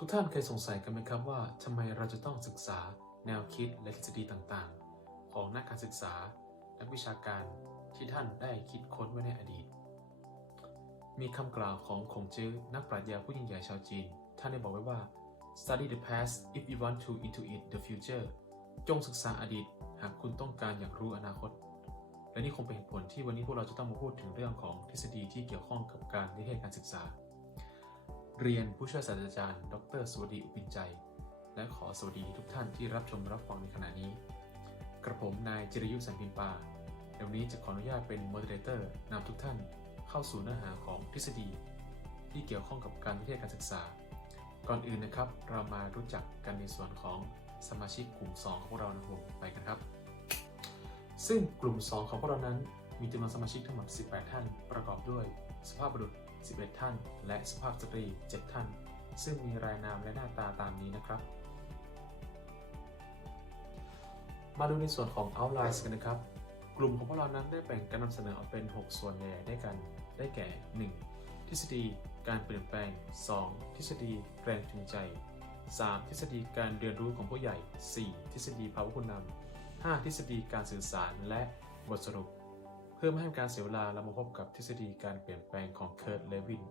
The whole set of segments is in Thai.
ทุกท่านเคยสงสัยกันไหมครับว่าทำไมเราจะต้องศึกษาแนวคิดและทฤษฎีต่างๆ ของนักการศึกษา นักวิชาการที่ท่านได้คิดค้นไว้ในอดีต มีคำกล่าวของคงจื้อนักปรัชญาผู้ยิ่งใหญ่ชาวจีน ท่านได้บอกไว้ว่า study the past if you want to intuit the future จงศึกษาอดีต หากคุณต้องการอยากรู้อนาคต และนี่คงเป็นเหตุผลที่วันนี้พวกเราจะต้องมาพูดถึงเรื่องของทฤษฎีที่เกี่ยวข้องกับการนิเทศการศึกษา เรียนผู้ช่วยศาสตราจารย์ ดรสวัสดีอุปินใจ และขอสวัสดีทุกท่านที่รับชมรับฟังในขณะนี้ กระผมนายจิรยุสันพิมปาเดี๋ยวนี้จะขออนุญาตเป็นโมเดเลเตอร์นำทุกท่านเข้าสู่เนื้อหาของทฤษฎี ที่เกี่ยวข้องกับการนิเทศการศึกษา ก่อนอื่นนะครับ เรามารู้จักกันในส่วนของสมาชิกกลุ่ม 2 ของพวกเรานะครับผมไปกันครับ ซึ่งกลุ่ม 2 ของพวกเรานั้นมีจำนวนสมาชิกทั้งหมด 18 ท่าน ประกอบด้วยสภาพบุรุษ 11 ท่าน และสภาพสตรี 7 ท่าน ซึ่งมีรายนามและหน้าตาตามนี้นะครับ มาดูในส่วนของ outlines กันนะครับ กลุ่มของพวกเรานั้นได้แบ่งการนำเสนอออกเป็น 6 ส่วนใหญ่ๆด้กัน ได้แก่ 1. ทฤษฎีการเปลี่ยนแปลง 2. ทฤษฎีแรงจูงใจ 3. ทฤษฎีการเรียนรู้ของผู้ใหญ่ 4. ทฤษฎีภาวะผู้นำ 5. ทฤษฎีการสื่อสารและบทสรุป เพื่อไม่ให้การเสียเวลาเรามาพบกับทฤษฎีการเปลี่ยนแปลงของเคิร์ตเลวิน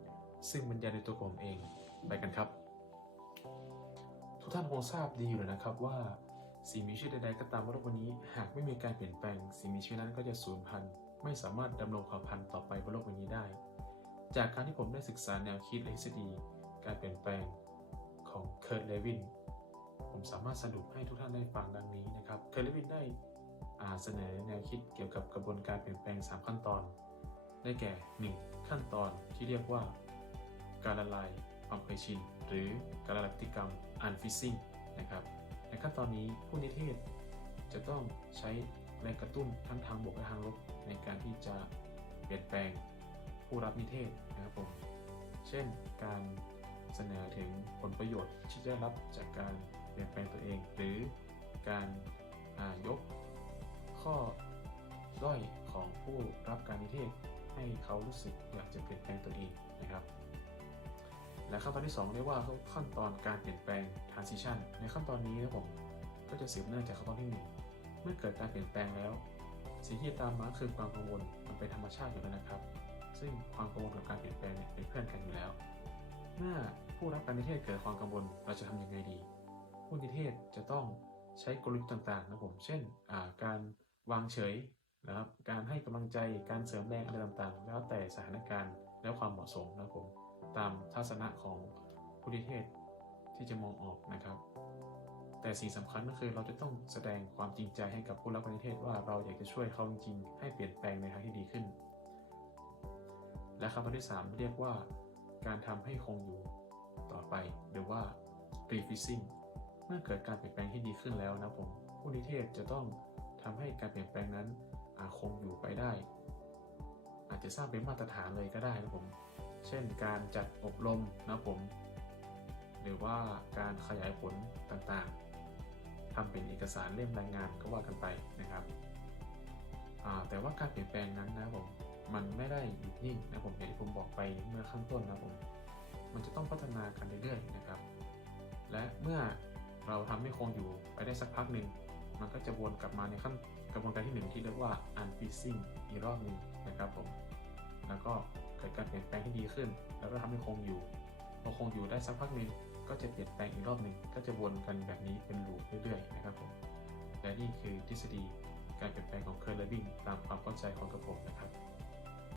ซึ่งบรรยายในตัวผมเองไปกันครับ ทุกท่านคงทราบดีอยู่แล้วนะครับว่าสิ่งมีชีวิตใดๆก็ตามบนโลกวันนี้ หากไม่มีการเปลี่ยนแปลง สิ่งมีชีวิตนั้นก็จะสูญพันธุ์ไม่สามารถดำรงความพันธุ์ต่อไปบนโลกวันนี้ได้ จากการที่ผมได้ศึกษาแนวคิดและทฤษฎีการเปลี่ยนแปลงของเคิร์ตเลวินผมสามารถสรุปให้ทุกท่านได้ฟังดังนี้นะครับ เคิร์ตเลวินได้ เสนอแนวคิดเกี่ยวกับกระบวนการเปลี่ยนแปลง 3 ขั้นตอน ได้แก่ 1. ขั้นตอนที่เรียกว่า การละลายความเคยชิน หรือการละลายพฤติกรรม unfishing นะครับ ในขั้นตอนนี้ผู้นิเทศ จะต้องใช้แรงกระตุ้นทั้งทางบวกและทางลบในการที่จะเปลี่ยนแปลงผู้รับนิเทศนะครับผม เช่น การเสนอถึงผลประโยชน์ที่จะได้รับจากการเปลี่ยนแปลงตัวเอง หรือการายก ข้อด้อยของผู้รับการนิเทศ ให้เขารู้สึกอยากจะเปลี่ยนแปลงตัวเองนะครับ และขั้นตอนที่ 2 เรียกว่าขั้นตอนการเปลี่ยนแปลง transition ในขั้นตอนนี้นะผมก็จะสืบเนื่องจากขั้นตอนที่1เมื่อเกิดการเปลี่ยนแปลงแล้ว สิ่งที่ตามมาคือความกังวลมันเป็นธรรมชาติอยู่แล้วนะครับ ซึ่งความกังวลกับการเปลี่ยนแปลงเนี่ยเป็นเพื่อนกันอยู่แล้ว เมื่อผู้รับการนิเทศเกิดความกังวลเราจะทำยังไงดี ผู้นิเทศจะต้องใช้กลยุทธ์ต่างๆนะผม เช่นการ วางเฉยนะครับ การให้กำลังใจการเสริมแรงอะไรต่างๆ แล้วแต่สถานการณ์และความเหมาะสมนะผมตามทัศนะของผู้นิเทศที่จะมองออกนะครับ แต่สิ่งสำคัญก็คือเราจะต้องแสดงความจริงใจให้กับผู้รับการนิเทศว่าเราอยากจะช่วยเขาจริงๆให้เปลี่ยนแปลงในทางที่ดีขึ้น และคำตอนที่ 3 เรียกว่า การทำให้คงอยู่ต่อไปหรือว่า refishing เมื่อเกิดการเปลี่ยนแปลงที่ดีขึ้นแล้วนะผมผู้นิเทศจะต้อง ทำให้การเปลี่ยนแปลงนั้นอาคงอยู่ไปได้ อาจจะสร้างเป็นมาตรฐานเลยก็ได้นะผม เช่นการจัดอบรมนะผม หรือว่าการขยายผลต่างๆทำเป็นเอกสารเล่มรายงานก็ว่ากันไปนะครับ แต่ว่าการเปลี่ยนแปลงนั้นนะผมมันไม่ได้หยุดนิ่งนะผมอย่างที่ผมบอกไปเมื่อข้างต้นนะผม มันจะต้องพัฒนากันเรื่อยๆนะครับ และเมื่อเราทำให้คงอยู่ไปได้สักพักหนึ่ง มันก็จะวนกลับมาในขั้นกระบวนการที่หนึ่งที่เรียกว่า unfreezing อีกรอบหนึ่งนะครับผม แล้วก็เกิดการเปลี่ยนแปลงที่ดีขึ้น แล้วก็ทำให้คงอยู่พอคงอยู่ได้สักพักหนึ่งก็จะเปลี่ยนแปลงอีกรอบหนึ่งก็จะวนกันแบบนี้เป็นลูปเรื่อยๆนะครับผม และนี่คือทฤษฎีการเปลี่ยนแปลงของเคอร์เลวิงตามความเข้าใจของกระผมนะครับ